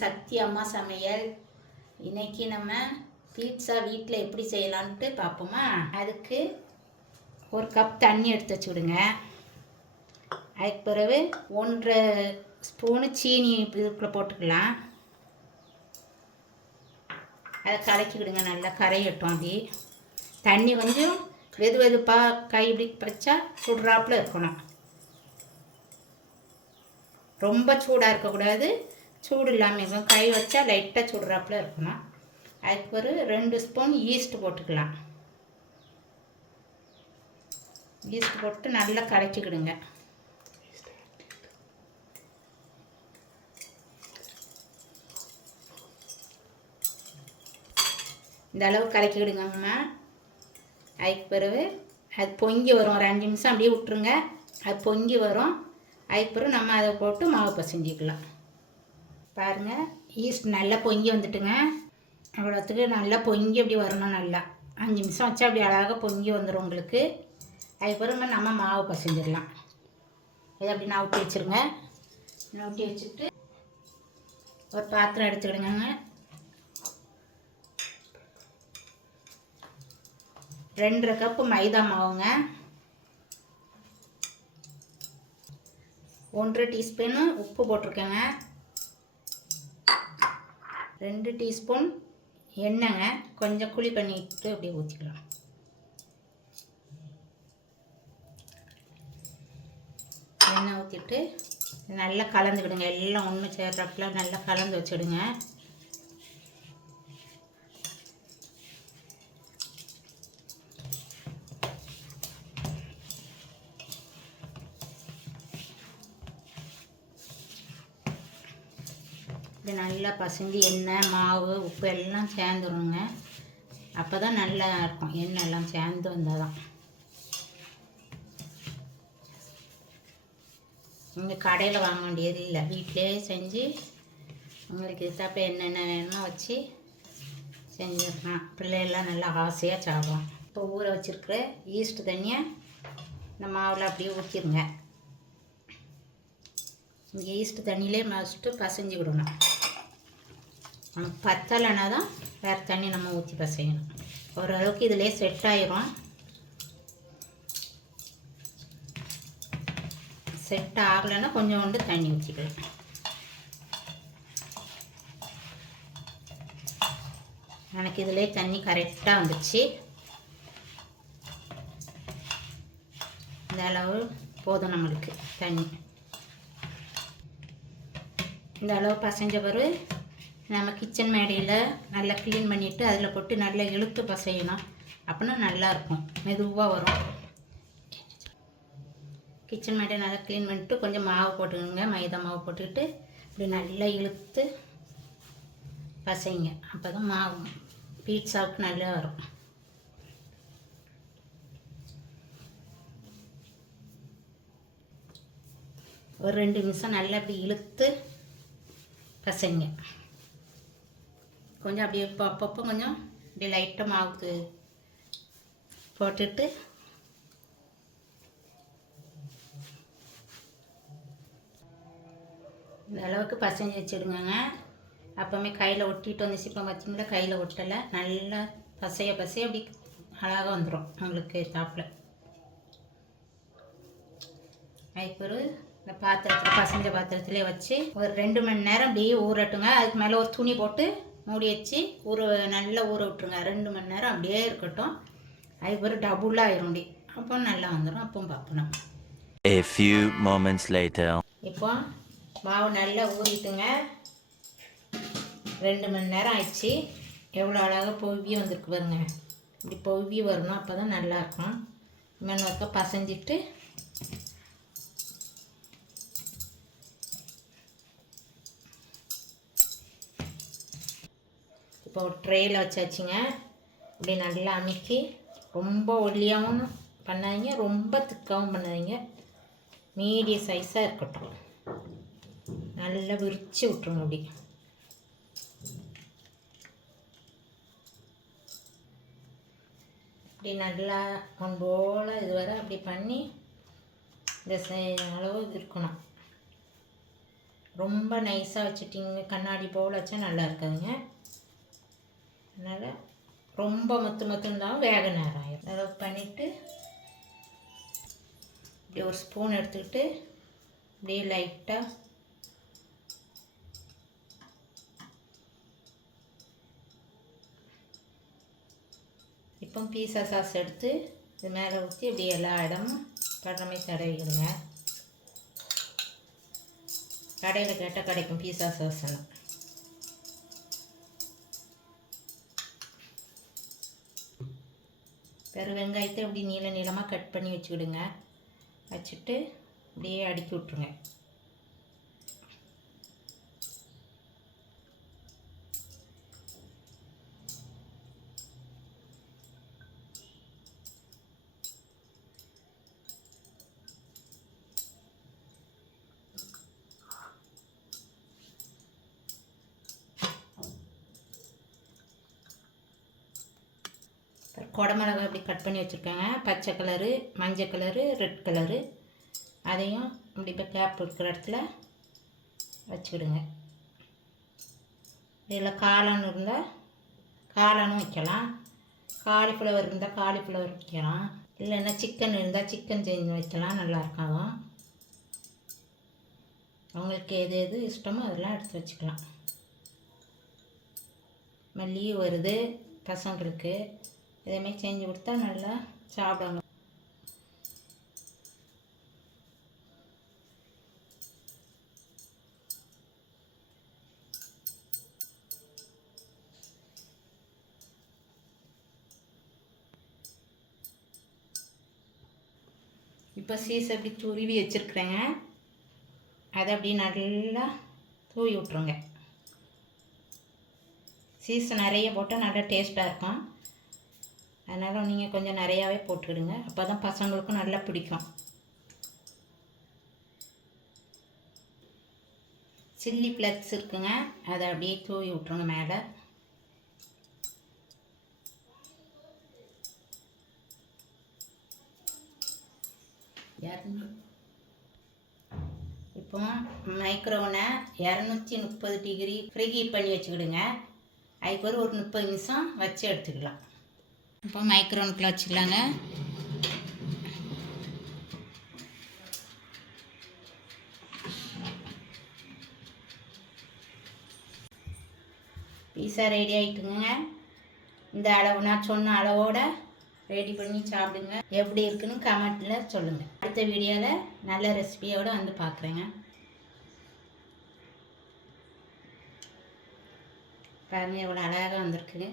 சக்தி அம்மா சமையல். இன்றைக்கி நம்ம பீட்சா வீட்டில் எப்படி செய்யலான்ட்டு பார்ப்போமா. அதுக்கு ஒரு கப் தண்ணி எடுத்து வச்சுவிடுங்க. அதுக்கு பிறகு 1.5 ஸ்பூனு சீனி இதுக்குள்ளே போட்டுக்கலாம். அதை கலக்கி விடுங்க, நல்லா கரையட்டும். அப்படி தண்ணி கொஞ்சம் வெது வெதுப்பாக கை இப்படி வச்சா சுடுறாப்புல இருக்கணும். ரொம்ப சூடாக இருக்கக்கூடாது, சூடு இல்லாமல் இருக்கும். கை வச்சா லைட்டாக சுடுறாப்புல இருக்கணும். அதுக்கு ஒரு 2 ஸ்பூன் ஈஸ்ட் போட்டுக்கலாம். ஈஸ்ட் போட்டு நல்லா கலக்கிக்கிடுங்க. இந்த அளவு கலக்கிக்கிடுங்கம்மா. அதுக்கு பிறகு அது பொங்கி வரும். ஒரு 5 நிமிஷம் அப்படியே விட்டுருங்க. அது பொங்கி வரும். அதுக்கு பிறகு நம்ம அதை போட்டு மாவு பசைஞ்சிக்கலாம். பாருங்கள், ஈஸ்ட் நல்லா பொங்கி வந்துட்டுங்க. அவ்வளோத்துக்கு நல்லா பொங்கி அப்படி வரணும். நல்லா 5 நிமிஷம் வச்சா அப்படி அழகாக பொங்கி வந்துடும் உங்களுக்கு. அதுக்கு பிறகு நம்ம மாவு பசைஞ்சிடலாம். இதை அப்படி நவுட்டி வச்சுருங்க. நவுட்டி வச்சுட்டு ஒரு பாத்திரம் எடுத்துக்கிடுங்க. 2.5 கப்பு மைதா மாவுங்க. 1 டீஸ்பூனு உப்பு போட்டிருக்கேங்க. 2 டீஸ்பூன் எண்ணெய்ங்க. கொஞ்சம் குழி பண்ணிட்டு அப்படியே ஊற்றிக்கலாம். எண்ணெய் ஊற்றிட்டு நல்லா கலந்துக்கிடுங்க. எல்லாம் ஒன்று சேர்றப்பல நல்லா கலந்து வச்சுடுங்க. இது நல்லா பசஞ்சு எண்ணெய் மாவு உப்பு எல்லாம் சேர்ந்துருங்க. அப்போ தான் நல்லா இருக்கும். எண்ணெய் எல்லாம் சேர்ந்து வந்தால் தான். நீங்கள் கடையில் வாங்க வேண்டியது இல்லை, வீட்டிலே செஞ்சு உங்களுக்கு இதுதாப்ப என்னென்ன வேணுமோ வச்சு செஞ்சிடலாம். பிள்ளைகள்லாம் நல்லா ஆசையாக சாப்பிடும். இப்போ ஊற வச்சுருக்கிற ஈஸ்ட் தண்ணியை இந்த மாவில் அப்படியே ஊற்றிடுங்க. இந்த ஈஸ்ட் தண்ணியிலே மஸ்ட்டு பசைஞ்சு விடணும். நமக்கு பத்தலைன்னா தான் வேறு தண்ணி நம்ம ஊற்றி பசையணும். ஓரளவுக்கு இதிலே செட் ஆயிரும். செட் ஆகலைன்னா கொஞ்சோண்டு தண்ணி ஊற்றிக்கலாம். எனக்கு இதிலே தண்ணி கரெக்டாக வந்துடுச்சு. இந்த அளவு போதும் நம்மளுக்கு தண்ணி. இந்த அளவு பசைஞ்ச பிறகு நம்ம கிச்சன் மேடையில் நல்லா க்ளீன் பண்ணிவிட்டு அதில் போட்டு நல்லா இழுத்து பசையணும். அப்படின்னா நல்லாயிருக்கும், மெதுவாக வரும். கிச்சன் மேடையை நல்லா க்ளீன் பண்ணிவிட்டு கொஞ்சம் மாவு போட்டுக்கோங்க. மைதா மாவு போட்டுக்கிட்டு இப்படி நல்லா இழுத்து பசைங்க. அப்போ தான் மாவு பீட்சாவுக்கு நல்லா வரும். ஒரு 2 நிமிஷம் நல்லா இப்படி இழுத்து பசைங்க. கொஞ்சம் அப்படியே அப்பப்போ கொஞ்சம் இப்படி லைட்டாக மாவுக்கு போட்டுட்டு இந்த அளவுக்கு பசைஞ்சு வச்சுடுங்க. அப்போவுமே கையில் ஒட்டிட்டு வந்துச்சு. இப்போ பார்த்தீங்களா, கையில் ஒட்டலை. நல்லா பசைய அப்படி அழகாக வந்துடும் உங்களுக்கு தாப்பில். அதுக்கு இந்த பாத்திரத்தில் பசைஞ்ச பாத்திரத்துலேயே வச்சு ஒரு 2 மணி நேரம் அப்படியே ஊறட்டுங்க. அதுக்கு மேலே ஒரு துணி போட்டு மூடி வச்சு நல்லா ஊற விட்டுருங்க. 2 மணி நேரம் அப்படியே இருக்கட்டும். அதுக்கு பிறகு டபுளாக ஆயிரும். அப்போ நல்லா வந்துடும். அப்போ பார்ப்போம். A few moments later. இப்போ மாவு நல்லா ஊறிட்டுங்க. 2 மணி நேரம் ஆயிடுச்சு. எவ்வளோ அழகாக பொவ்வி வந்திருக்கு பாருங்க. இப்படி பொவ்வி வரணும். அப்போ தான் நல்லாயிருக்கும். இன்னொன்று பக்கம் பசைஞ்சிட்டு இப்போ ஒரு ட்ரேயில் வச்சாச்சுங்க. இப்படி நல்லா அமுக்கி, ரொம்ப ஒல்லியாகவும் பண்ணாதீங்க, ரொம்ப திக்காகவும் பண்ணாதீங்க, மீடியம் சைஸாக இருக்கட்டும். நல்லா விரித்து விட்ருங்க. அப்படி இப்படி நல்லா போல் இது வரை அப்படி பண்ணி இந்த அளவு இருக்கணும். ரொம்ப நைஸாக வச்சுட்டிங்க கண்ணாடி போல் வச்சா நல்லா இருக்காதுங்க. அதனால் ரொம்ப மொத்து இருந்தாலும் வேக நேரம் ஆயிடும். அதை பண்ணிவிட்டு இப்படி ஒரு ஸ்பூன் எடுத்துக்கிட்டு இப்படியே லைட்டாக இப்போ பீஸா சாஸ் எடுத்து இது மேலே ஊற்றி இப்படி எல்லா இடமும் படுற மாதிரி தடவிடுங்க. கடையில் கேட்டால் கிடைக்கும் பீஸா சாஸ்ன்னு. பெரு வெங்காயத்தை இப்படி நீளமாக கட் பண்ணி வச்சுக்கிடுங்க. வச்சுட்டு இப்படியே அடுக்கி விட்ருங்க. குடமிளகா இப்படி கட் பண்ணி வச்சுருக்காங்க. பச்சை கலரு, மஞ்சள் கலரு, ரெட் கலரு. அதையும் இப்படி இப்போ கேப் இருக்கிற இடத்துல வச்சுக்கிடுங்க. இதில் காளான் இருந்தால் காளானும் வைக்கலாம், காலிஃப்ளவர் இருந்தால் காலிஃப்ளவர் வைக்கலாம், இல்லைன்னா சிக்கன் இருந்தால் சிக்கன் செஞ்சு வைக்கலாம், நல்லாயிருக்கும். அதுவும் அவங்களுக்கு எது இஷ்டமோ அதெல்லாம் எடுத்து வச்சுக்கலாம். மல்லியும் வருது பசங்களுக்கு. இதேமாதிரி செஞ்சு கொடுத்தா நல்லா சாப்பிடுவாங்க. இப்போ சீஸ் அப்படி துருவி வச்சுருக்குறேங்க. அதை அப்படி நல்லா தூவி விட்ருங்க. சீஸ் நிறைய போட்டால் நல்லா டேஸ்ட்டாக இருக்கும். அதனால் நீங்கள் கொஞ்சம் நிறையாவே போட்டுக்கிடுங்க. அப்போ தான் பசங்களுக்கும் நல்லா பிடிக்கும். சில்லி ஃப்ளக்ஸ் இருக்குங்க, அதை அப்படியே தூவி விட்ருங்க மேலே. இப்போ மைக்ரோவனை 230 டிகிரி ஃப்ரீ ஹீட் பண்ணி வச்சுக்கிடுங்க. அதுக்கு ஒரு 30 நிமிஷம் வச்சு எடுத்துக்கலாம். இப்போ மைக்ரோவனுக்குள்ள வச்சுக்கலாங்க. பீஸா ரெடி ஆகிட்டுங்க. இந்த அளவு நான் சொன்ன அளவோட ரெடி பண்ணி சாப்பிடுங்க. எப்படி இருக்குன்னு கமெண்ட்டில் சொல்லுங்கள். அடுத்த வீடியோவில் நல்ல ரெசிபியோடு வந்து பார்க்குறேங்க. பாருங்கள் எவ்வளோ அழகாக வந்திருக்குங்க.